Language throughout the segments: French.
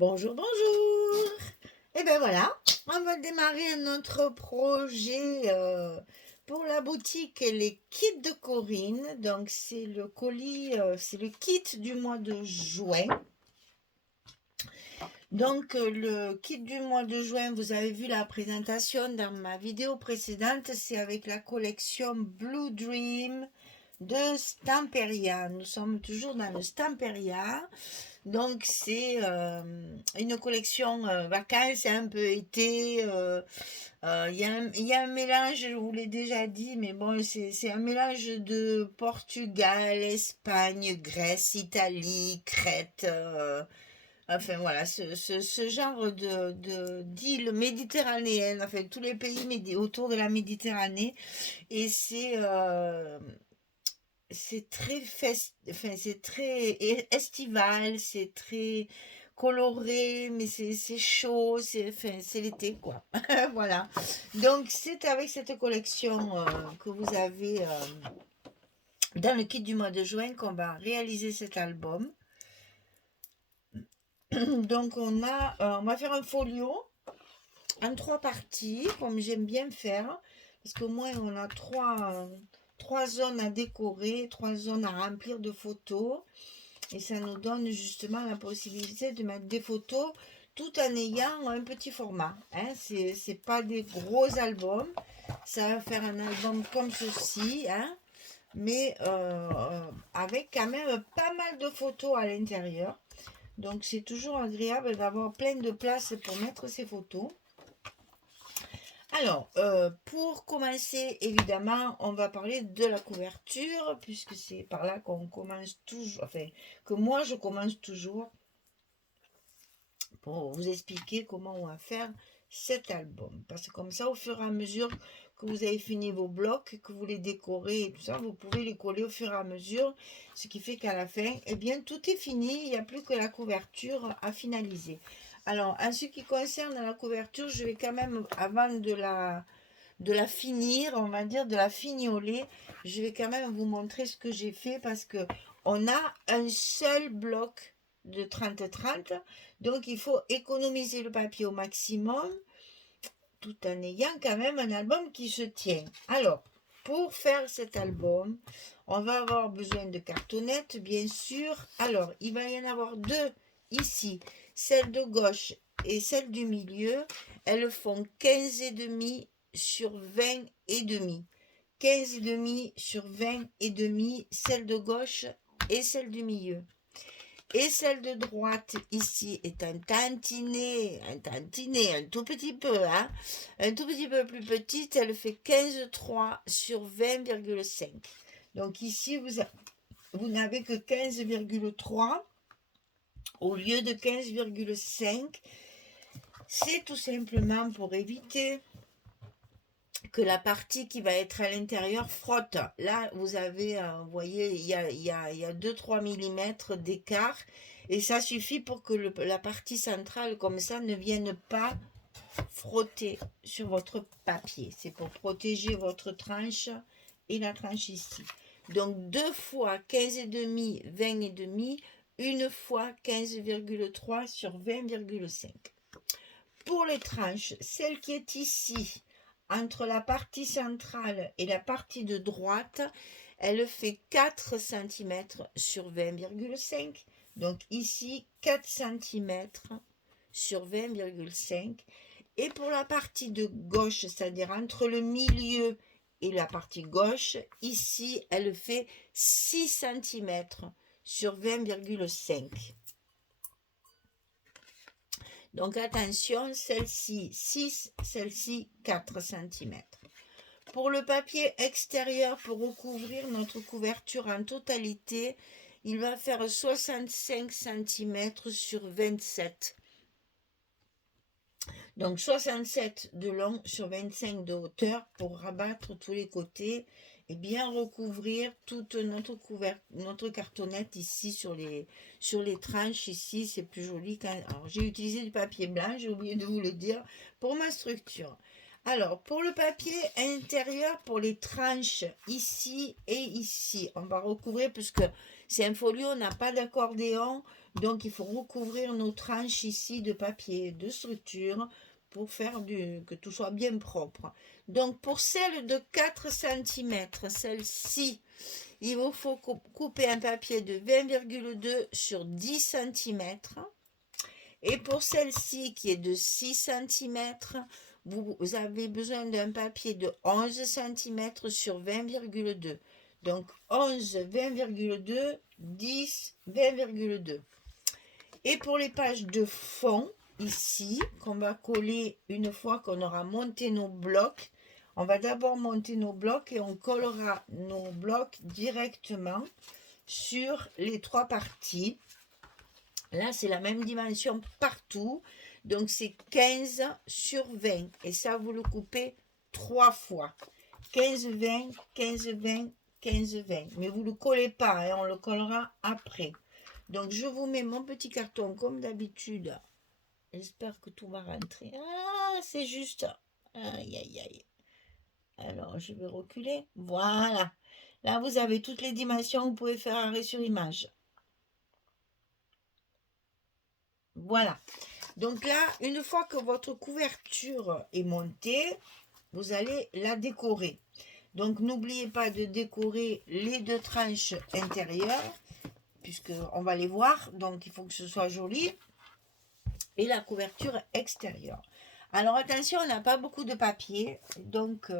Bonjour, bonjour. Et ben voilà, on va démarrer notre projet pour la boutique Les Kits de Corinne. Donc c'est le colis, c'est le kit du mois de juin. Donc le kit du mois de juin, vous avez vu la présentation dans ma vidéo précédente, c'est avec la collection Blue Dream de Stamperia. Nous sommes toujours dans le Stamperia. Donc c'est une collection vacances, un peu été. Il y a un mélange, je vous l'ai déjà dit, mais bon, c'est un mélange de Portugal, Espagne, Grèce, Italie, Crète. Enfin voilà, ce genre d'îles méditerranéennes, enfin tous les pays autour de la Méditerranée. Et c'est très enfin, c'est très estival, c'est très coloré, mais c'est chaud, enfin, c'est l'été quoi. Voilà. Donc c'est avec cette collection que vous avez dans le kit du mois de juin qu'on va réaliser cet album. Donc on va faire un folio en 3 parties, comme j'aime bien faire, parce qu'au moins on a trois zones à décorer, 3 zones à remplir de photos. Et ça nous donne justement la possibilité de mettre des photos tout en ayant un petit format. Hein. C'est pas des gros albums. Ça va faire un album comme ceci, hein, mais avec quand même pas mal de photos à l'intérieur. Donc c'est toujours agréable d'avoir plein de place pour mettre ces photos. Alors, pour commencer, évidemment, on va parler de la couverture, puisque c'est par là qu'on commence toujours, enfin, que moi je commence toujours pour vous expliquer comment on va faire cet album. Parce que comme ça, au fur et à mesure que vous avez fini vos blocs, que vous les décorez et tout ça, vous pouvez les coller au fur et à mesure, ce qui fait qu'à la fin, eh bien, tout est fini, il n'y a plus que la couverture à finaliser. Alors, en ce qui concerne la couverture, je vais quand même, avant de la finir, on va dire de la fignoler, je vais quand même vous montrer ce que j'ai fait parce que on a un seul bloc de 30-30, donc il faut économiser le papier au maximum tout en ayant quand même un album qui se tient. Alors, pour faire cet album, on va avoir besoin de cartonnettes, bien sûr. Alors, il va y en avoir deux ici, celle de gauche et celle du milieu. Elles font 15,5 sur 20,5. 15,5 sur 20,5, celle de gauche et celle du milieu. Et celle de droite ici est un tantinet, un tout petit peu, hein, un tout petit peu plus petite, elle fait 15,3 sur 20,5. Donc ici, vous n'avez que 15,3 au lieu de 15,5. C'est tout simplement pour éviter que la partie qui va être à l'intérieur frotte. Là, vous avez, vous voyez, il y a 2-3 mm d'écart et ça suffit pour que la partie centrale comme ça ne vienne pas frotter sur votre papier. C'est pour protéger votre tranche et la tranche ici. Donc 2 fois 15,5, 20,5, une fois 15,3 sur 20,5. Pour les tranches, celle qui est ici, entre la partie centrale et la partie de droite, elle fait 4 cm sur 20,5. Donc ici, 4 cm sur 20,5. Et pour la partie de gauche, c'est-à-dire entre le milieu et la partie gauche, ici, elle fait 6 cm sur 20,5. Donc attention, celle-ci 6, celle-ci 4 cm. Pour le papier extérieur, pour recouvrir notre couverture en totalité, il va faire 65 cm sur 27. Donc 67 de long sur 25 de hauteur pour rabattre tous les côtés et bien recouvrir toute notre cartonnette ici sur les tranches. Ici, c'est plus joli. Alors, j'ai utilisé du papier blanc, j'ai oublié de vous le dire, pour ma structure. Alors, pour le papier intérieur, pour les tranches ici et ici, on va recouvrir puisque c'est un folio, on n'a pas d'accordéon. Donc, il faut recouvrir nos tranches ici de papier, de structure, pour faire que tout soit bien propre. Donc, pour celle de 4 cm, celle-ci, il vous faut couper un papier de 20,2 sur 10 cm. Et pour celle-ci qui est de 6 cm, vous avez besoin d'un papier de 11 cm sur 20,2. Donc 11, 20,2, 10, 20,2. Et pour les pages de fond, ici, qu'on va coller une fois qu'on aura monté nos blocs, on va d'abord monter nos blocs et on collera nos blocs directement sur les 3 parties. Là, c'est la même dimension partout. Donc, c'est 15 sur 20. Et ça, vous le coupez 3 fois. 15, 20, 15, 20, 15, 20. Mais vous ne le collez pas, hein, on le collera après. Donc, je vous mets mon petit carton comme d'habitude. J'espère que tout va rentrer. Ah, c'est juste. Aïe, aïe, aïe. Alors, je vais reculer. Voilà. Là, vous avez toutes les dimensions. Vous pouvez faire arrêt sur image. Voilà. Donc là, une fois que votre couverture est montée, vous allez la décorer. Donc, n'oubliez pas de décorer les 2 tranches intérieures, puisqu'on va les voir. Donc, il faut que ce soit joli. Et la couverture extérieure. Alors, attention, on n'a pas beaucoup de papier. Donc,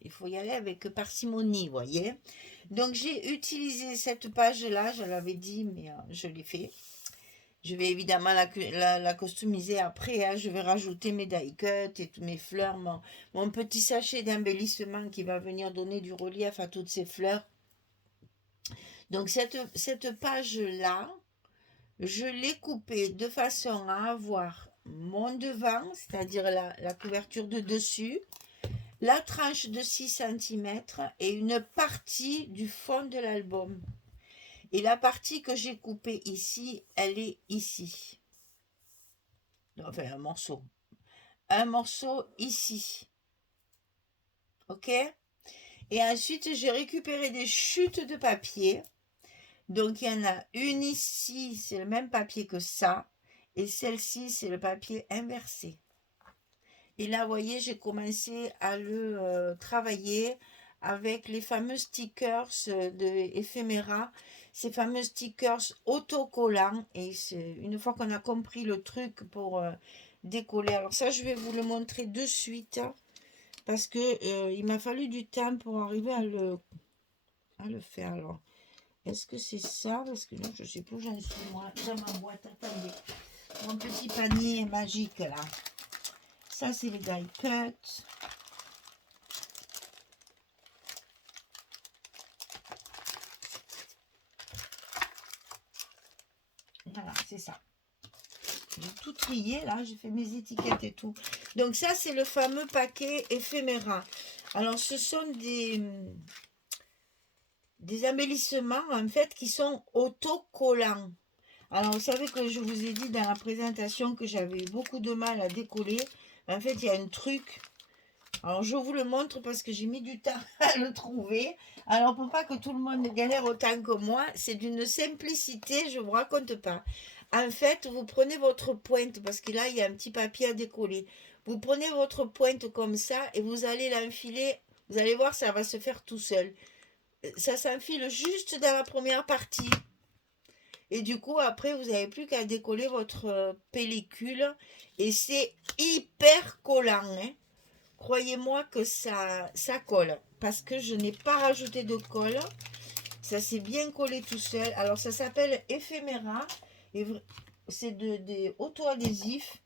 il faut y aller avec parcimonie, vous voyez. Donc, j'ai utilisé cette page-là. Je l'avais dit, mais je l'ai fait. Je vais évidemment la customiser après. Hein. Je vais rajouter mes die cuts et toutes mes fleurs. Mon petit sachet d'embellissement qui va venir donner du relief à toutes ces fleurs. Donc cette page-là, je l'ai coupée de façon à avoir mon devant, c'est-à-dire la couverture de dessus, la tranche de 6 cm et une partie du fond de l'album. Et la partie que j'ai coupée ici, elle est ici. Enfin, un morceau. Un morceau ici. Ok? Et ensuite, j'ai récupéré des chutes de papier. Donc, il y en a une ici, c'est le même papier que ça. Et celle-ci, c'est le papier inversé. Et là, vous voyez, j'ai commencé à le travailler avec les fameux stickers de Ephemera. Ces fameux stickers autocollants. Et une fois qu'on a compris le truc pour décoller. Alors ça, je vais vous le montrer de suite. Parce que il m'a fallu du temps pour arriver à le faire. Alors, est-ce que c'est ça? Parce que là, je ne sais plus où j'en suis, moi. Dans ma boîte, attendez. Mon petit panier magique, là. Ça, c'est les die cuts. Voilà, c'est ça. J'ai tout trié, là. J'ai fait mes étiquettes et tout. Donc, ça, c'est le fameux paquet Ephemera. Alors, ce sont des embellissements, en fait, qui sont autocollants. Alors, vous savez que je vous ai dit dans la présentation que j'avais beaucoup de mal à décoller. En fait, il y a un truc. Alors, je vous le montre parce que j'ai mis du temps à le trouver. Alors, pour pas que tout le monde galère autant que moi, c'est d'une simplicité, je ne vous raconte pas. En fait, vous prenez votre pointe, parce que là, il y a un petit papier à décoller. Vous prenez votre pointe comme ça et vous allez l'enfiler. Vous allez voir, ça va se faire tout seul. Ça s'enfile juste dans la première partie. Et du coup, après, vous n'avez plus qu'à décoller votre pellicule. Et c'est hyper collant. Hein. Croyez-moi que ça colle. Parce que je n'ai pas rajouté de colle. Ça s'est bien collé tout seul. Alors, ça s'appelle Ephemera. C'est des auto-adhésifs.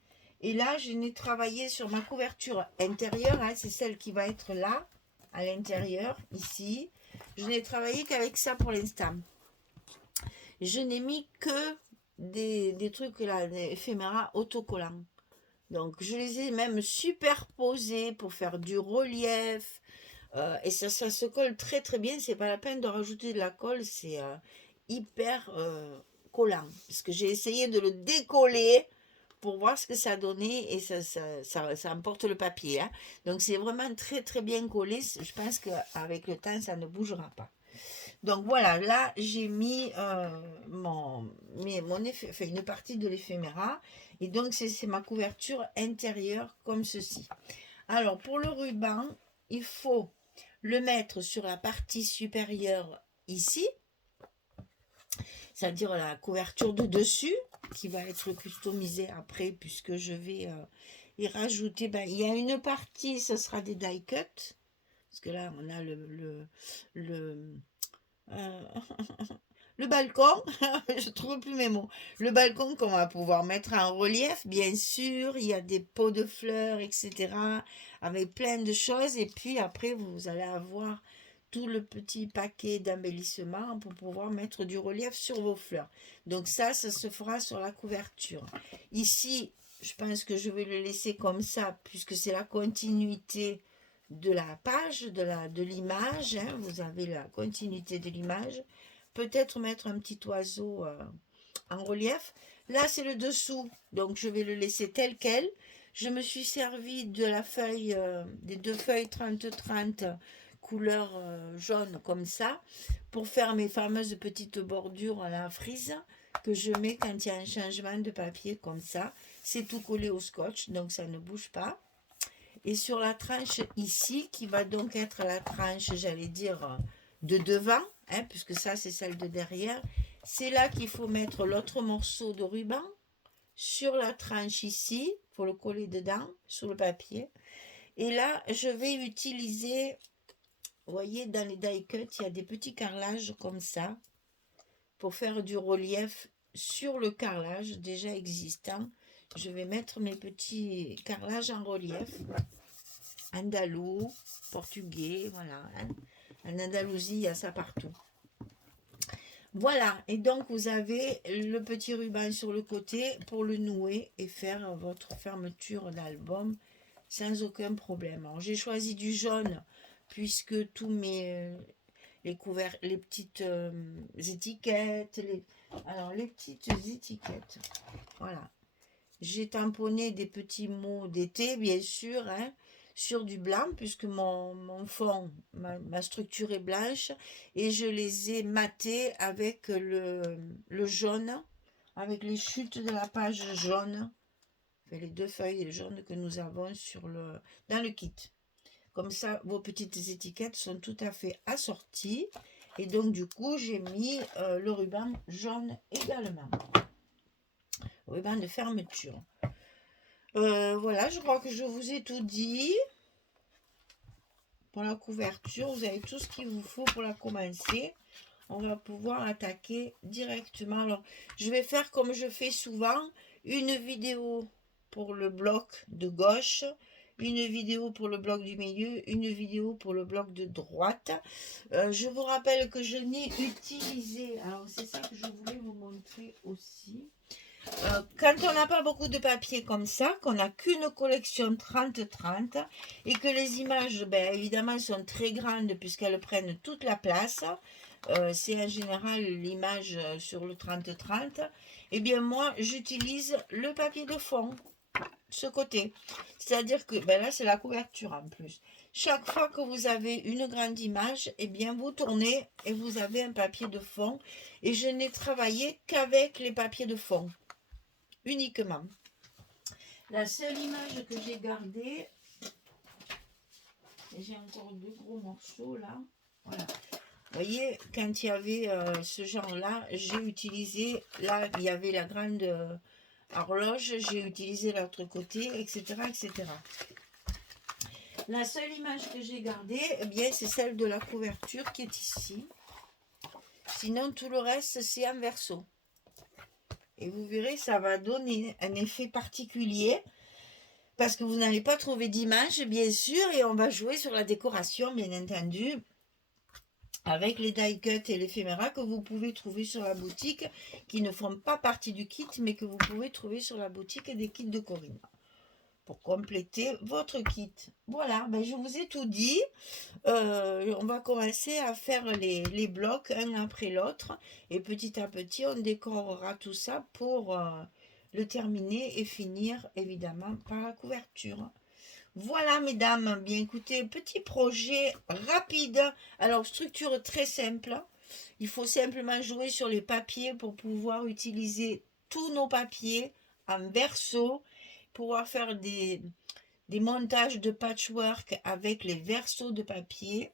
Et là, je n'ai travaillé sur ma couverture intérieure. Hein, c'est celle qui va être là, à l'intérieur, ici. Je n'ai travaillé qu'avec ça pour l'instant. Je n'ai mis que des trucs là, des éphéméras autocollants. Donc, je les ai même superposés pour faire du relief. Et ça se colle très très bien. C'est pas la peine de rajouter de la colle. C'est hyper collant. Parce que j'ai essayé de le décoller pour voir ce que ça donnait. Et ça emporte le papier. Hein. Donc, c'est vraiment très très bien collé. Je pense qu'avec le temps, ça ne bougera pas. Donc voilà, là j'ai mis enfin, une partie de l'éphéméra. Et donc c'est ma couverture intérieure comme ceci. Alors pour le ruban, il faut le mettre sur la partie supérieure ici, c'est-à-dire la couverture de dessus, qui va être customisée après, puisque je vais y rajouter, ben, il y a une partie, ce sera des die cut, parce que là on a le, euh, le balcon, je trouve plus mes mots, le balcon qu'on va pouvoir mettre en relief, bien sûr, il y a des pots de fleurs, etc., avec plein de choses, et puis après vous allez avoir tout le petit paquet d'embellissement pour pouvoir mettre du relief sur vos fleurs. Donc ça se fera sur la couverture. Ici, je pense que je vais le laisser comme ça, puisque c'est la continuité de la page, de l'image. Hein. Vous avez la continuité de l'image. Peut-être mettre un petit oiseau en relief. Là, c'est le dessous, donc je vais le laisser tel quel. Je me suis servi de la feuille, des deux feuilles 30-30 couleur jaune comme ça, pour faire mes fameuses petites bordures à la frise que je mets quand il y a un changement de papier comme ça. C'est tout collé au scotch, donc ça ne bouge pas. Et sur la tranche ici, qui va donc être la tranche, j'allais dire, de devant, hein, puisque ça c'est celle de derrière, c'est là qu'il faut mettre l'autre morceau de ruban sur la tranche ici, pour le coller dedans, sur le papier. Et là, je vais utiliser, vous voyez, dans les die cut, il y a des petits carrelages comme ça, pour faire du relief sur le carrelage déjà existant. Je vais mettre mes petits carrelages en relief. Andalou, portugais, voilà. Hein. En Andalousie, il y a ça partout. Voilà, et donc vous avez le petit ruban sur le côté pour le nouer et faire votre fermeture d'album sans aucun problème. J'ai choisi du jaune puisque tous les couverts, les petites étiquettes, les petites étiquettes, voilà. J'ai tamponné des petits mots d'été, bien sûr, hein, sur du blanc, puisque mon fond, ma structure est blanche, et je les ai matés avec le jaune, avec les chutes de la page jaune, enfin, les deux feuilles jaunes que nous avons dans le kit. Comme ça, vos petites étiquettes sont tout à fait assorties. Et donc, du coup, j'ai mis le ruban jaune également. Ruban de fermeture. Voilà, je crois que je vous ai tout dit. Pour la couverture, vous avez tout ce qu'il vous faut pour la commencer. On va pouvoir attaquer directement. Alors, je vais faire comme je fais souvent, une vidéo pour le bloc de gauche, une vidéo pour le bloc du milieu, une vidéo pour le bloc de droite. Je vous rappelle que je n'ai utilisé, alors c'est ça que je voulais vous montrer aussi. Quand on n'a pas beaucoup de papier comme ça, qu'on n'a qu'une collection 30-30 et que les images, ben, évidemment, sont très grandes puisqu'elles prennent toute la place, c'est en général l'image sur le 30-30, et bien moi, j'utilise le papier de fond, ce côté. C'est-à-dire que, ben là, c'est la couverture en plus. Chaque fois que vous avez une grande image, et bien vous tournez et vous avez un papier de fond. Et je n'ai travaillé qu'avec les papiers de fond. Uniquement. La seule image que j'ai gardée, et j'ai encore deux gros morceaux là, voilà. Vous voyez, quand il y avait ce genre-là, j'ai utilisé, là il y avait la grande horloge, j'ai utilisé l'autre côté, etc., etc. La seule image que j'ai gardée, eh bien, c'est celle de la couverture qui est ici. Sinon, tout le reste, c'est en verso. Et vous verrez, ça va donner un effet particulier parce que vous n'allez pas trouver d'image, bien sûr, et on va jouer sur la décoration, bien entendu, avec les die cut et l'éphéméra que vous pouvez trouver sur la boutique, qui ne font pas partie du kit, mais que vous pouvez trouver sur la boutique des kits de Corinne, pour compléter votre kit. Voilà, ben je vous ai tout dit. On va commencer à faire les blocs un après l'autre et petit à petit on décorera tout ça pour le terminer et finir évidemment par la couverture. Voilà mesdames, bien écoutez, petit projet rapide, alors structure très simple, Il faut simplement jouer sur les papiers pour pouvoir utiliser tous nos papiers en verso, pouvoir faire des montages de patchwork avec les versos de papier.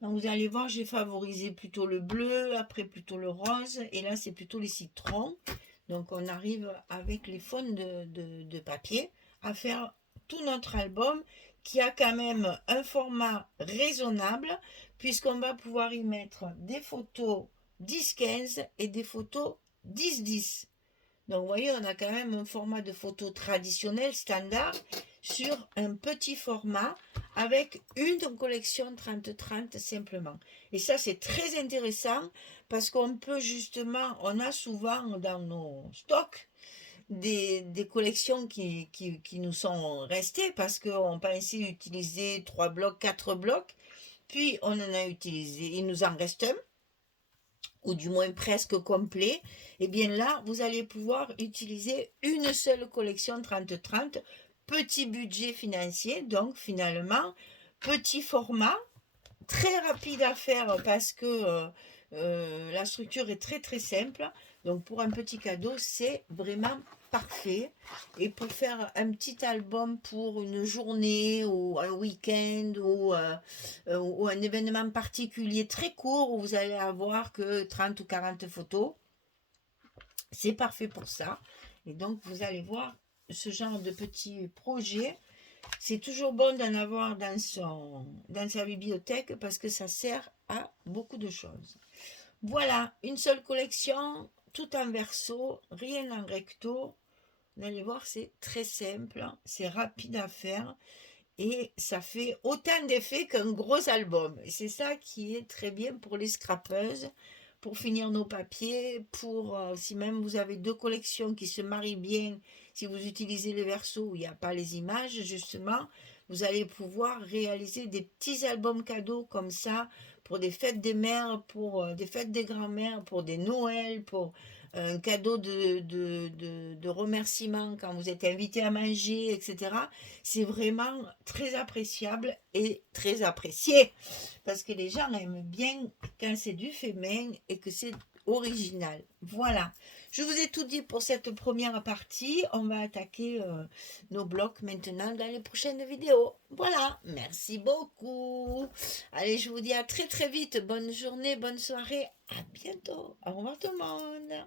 Donc vous allez voir, j'ai favorisé plutôt le bleu, après plutôt le rose, et là c'est plutôt les citrons. Donc on arrive avec les fonds de papier à faire tout notre album qui a quand même un format raisonnable puisqu'on va pouvoir y mettre des photos 10-15 et des photos 10-10. Donc vous voyez, on a quand même un format de photo traditionnel, standard, sur un petit format avec une collection 30-30 simplement. Et ça, c'est très intéressant parce qu'on peut justement, on a souvent dans nos stocks des collections qui nous sont restées parce qu'on pensait utiliser 3 blocs, 4 blocs, puis on en a utilisé, il nous en reste un ou du moins presque complet, et bien là, vous allez pouvoir utiliser une seule collection 30-30, petit budget financier, donc finalement, petit format, très rapide à faire parce que la structure est très très simple. Donc pour un petit cadeau, c'est vraiment parfait. Et pour faire un petit album pour une journée ou un week-end ou un événement particulier très court où vous allez avoir que 30 ou 40 photos, c'est parfait pour ça. Et donc vous allez voir ce genre de petit projet. C'est toujours bon d'en avoir dans sa bibliothèque parce que ça sert à beaucoup de choses. Voilà, une seule collection, tout en verso, rien en recto. Vous allez voir, c'est très simple, c'est rapide à faire et ça fait autant d'effets qu'un gros album. Et c'est ça qui est très bien pour les scrapeuses, pour finir nos papiers, pour si même vous avez deux collections qui se marient bien, si vous utilisez les versos où il n'y a pas les images, justement, vous allez pouvoir réaliser des petits albums cadeaux comme ça pour des fêtes des mères, pour des fêtes des grands-mères, pour des Noëls, pour un cadeau de remerciement quand vous êtes invité à manger, etc. C'est vraiment très appréciable et très apprécié parce que les gens aiment bien quand c'est du fait main et que c'est original. Voilà, je vous ai tout dit pour cette première partie. On va attaquer nos blocs maintenant dans les prochaines vidéos. Voilà, merci beaucoup. Allez, je vous dis à très très vite. Bonne journée, bonne soirée. À bientôt. Au revoir tout le monde.